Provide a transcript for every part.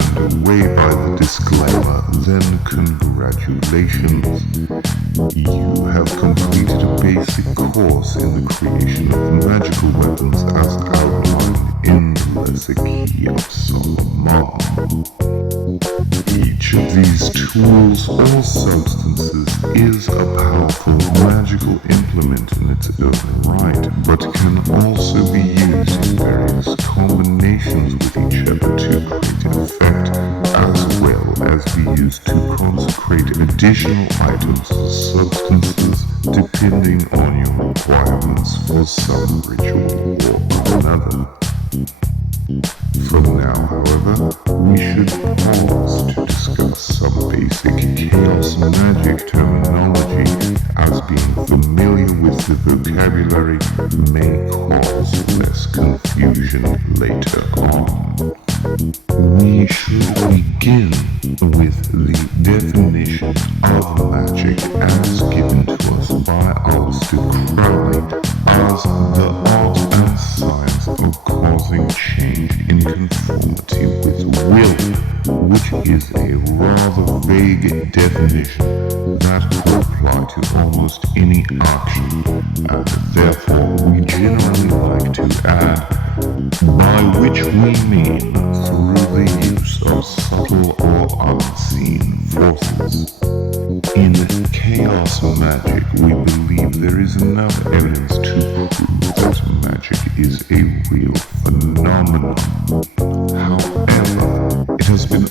turned away by the disclaimer, then congratulations. You have completed a basic course in the creation of magical weapons as outlined in the Lesser Key of Solomon. Each of these tools or substances is a powerful magical implement in its own right, but can also be used in various combinations with each other to create an effect, as well as be used to consecrate additional items or substances depending on your requirements for some ritual or another. From now, however, we should pause to discuss some basic chaos magic terminology, as being familiar with the vocabulary may cause less confusion later on. We should begin with the definition of magic as given to us by Aleister Crowley as the art and science of causing change in conformity with will, which is a rather vague definition that could apply to almost any action, and therefore we generally like to add, by which we mean through the use of subtle or unseen forces. In chaos magic, we believe there is enough evidence to prove that magic is a real phenomenon. However, it has been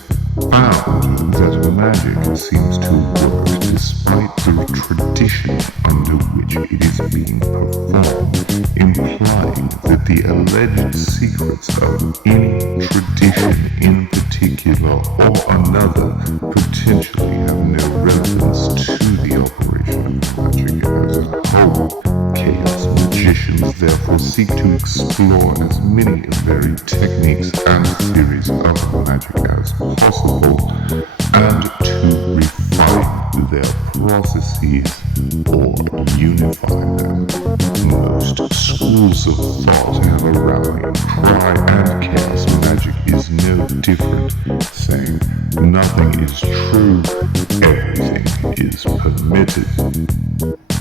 found that magic seems to work despite the tradition under which it is being performed, implying that the alleged secrets of any tradition in particular or another potentially have no relevance to the operation of magic as a whole. Chaos magicians therefore seek to explore as many varied techniques and theories of magic as possible, and to refine their processes or unify them. Most schools of thought have a rallying cry, and chaos magic is no different, saying nothing is true, everything is permitted.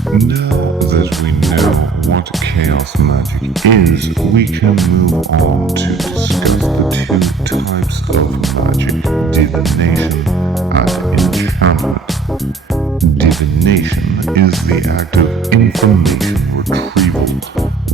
Now that we know what chaos magic is, we can move on to discuss the two types of magic, divination and enchantment. Divination is the act of information retrieval.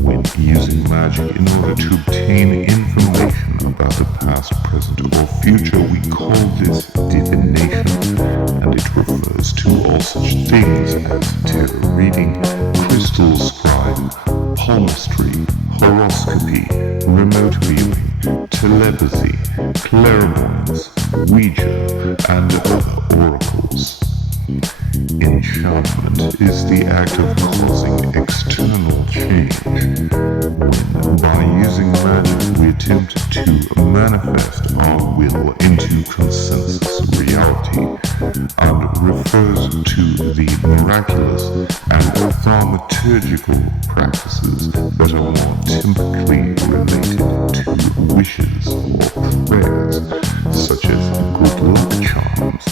When using magic in order to obtain information about the past, present, or future, we call this divination, and it refers to all such things as tarot reading, crystal scribe, palmistry, horoscopy, remote viewing, telepathy, clairvoyance, Ouija, and other oracles. Enchantment is the act of causing external change, when by using magic we attempt to manifest our will into consensus reality, and refers to the miraculous and thaumaturgical practices that are more typically related to wishes or prayers, such as good luck charms,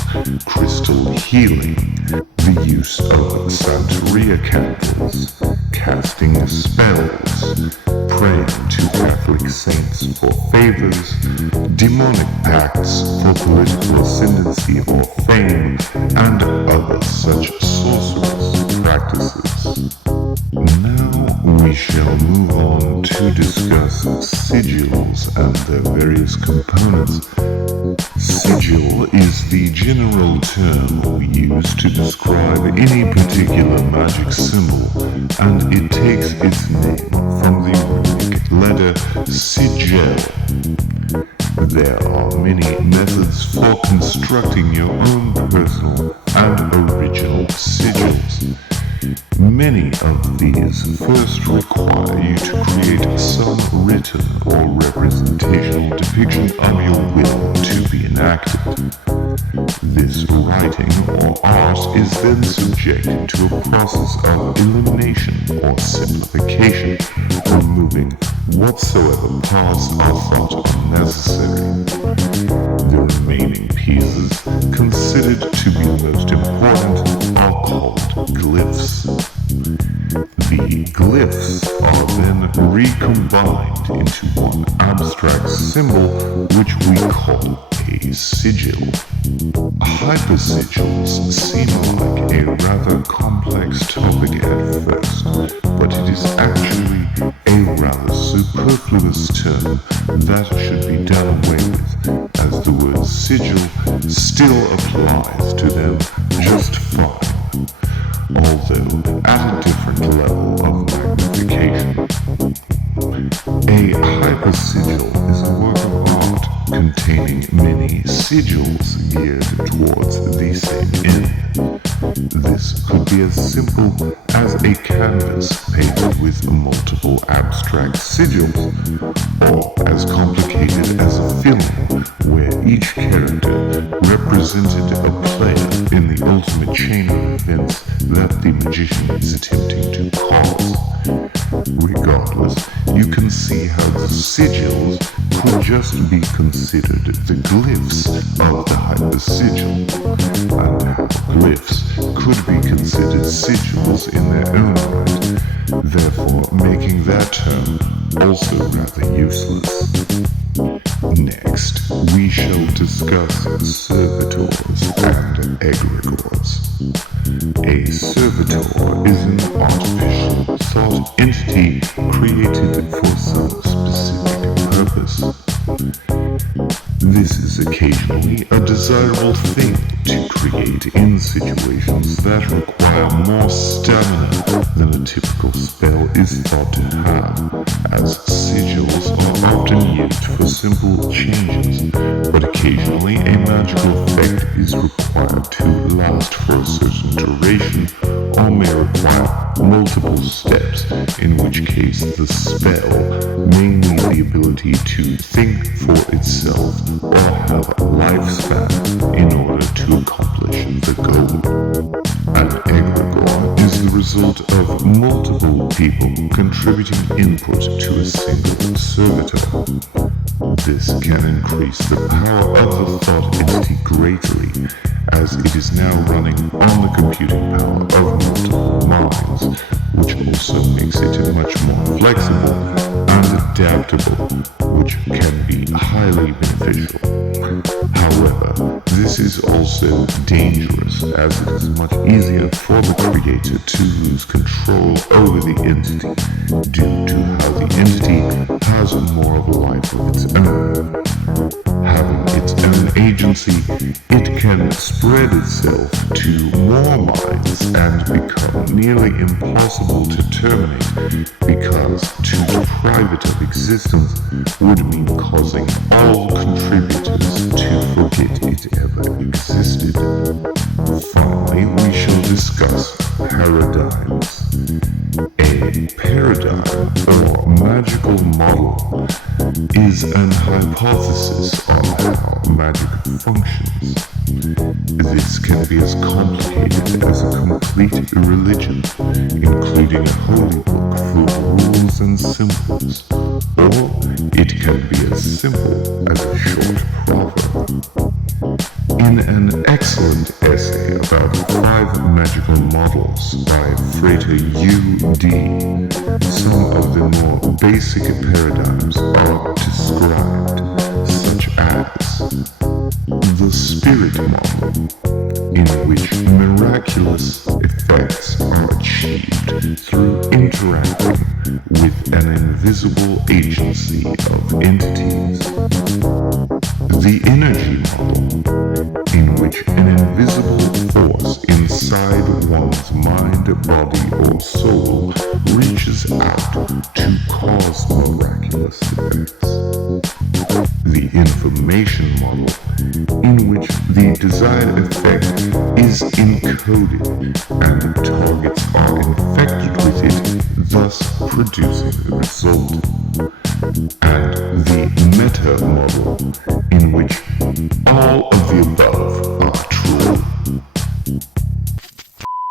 crystal healing, the use of Santeria candles, casting spells, praying to Catholic saints for favors, demonic pacts for political ascendancy or fame, and other such sorcerous practices. Now we shall move on to discuss sigils and their various components. Sigil is the general term we use to describe any particular magic symbol, and it takes its name from the runic letter sigil. There are many methods for constructing your own personal and original sigils. Many of these first require you to create some written or representational depiction of your will to be enacted. This writing or art is then subjected to a process of elimination or simplification, removing whatsoever parts are thought unnecessary. The recombined into one abstract symbol which we call a sigil. Hypersigils seem like a rather complex topic at first, but it is actually a rather superfluous term that should be done away with, as the word sigil still applies to them just fine, although at a different level of magnification. A hypersigil is a work of art containing many sigils geared towards the same end. This could be as simple as a canvas painted with multiple abstract sigils, or as complicated as a film where each character represented a player in the ultimate chain of events that the magician is attempting to cause. Regardless, you can see how the sigils could just be considered the glyphs of the hypersigil, and how glyphs could be considered sigils in their own right, therefore making that term also rather useless. Next, we shall discuss servitors and egregores. A servitor is an artificial thought entity created for some specific purpose. This is occasionally a desirable thing to create in situations that require more stamina than a typical spell is thought to have, as sigils are often used for simple changes, but occasionally a magical effect is required to last for a certain duration, or may require multiple steps, in which case the spell may need the ability to think for itself or have a lifespan in order to accomplish the goal. An egregore is the result of multiple people contributing input to a single servitor. This can increase the power of the thought entity greatly, as it is now running on the computing power of multiple minds, which also makes it much more flexible and adaptable, which can be highly beneficial. However, this is also dangerous, as it is much easier for the creator to lose control over the entity due to how the entity has more of a life of its own. Having its own agency, it can spread itself to more minds and become nearly impossible to terminate, because to deprive it of existence would mean causing all contributors to forget it ever existed. Finally, we shall discuss paradigms. A paradigm, or magical model, is an hypothesis on how magic functions. This can be as complicated as a complete religion, including a holy book full of rules and symbols, or it can be as simple as a short proverb. In an excellent essay about 5 magical models by Frater U.D., some of the more basic paradigms are described, such as the spirit model, in which miraculous effects are achieved through interacting with an invisible agency of entities. The energy model, in which an invisible force inside one's mind, body, or soul reaches out to cause miraculous effects. The information model, in which the desired effect is encoded and targets are infected with it, thus producing the result. And the meta model, in which all of the above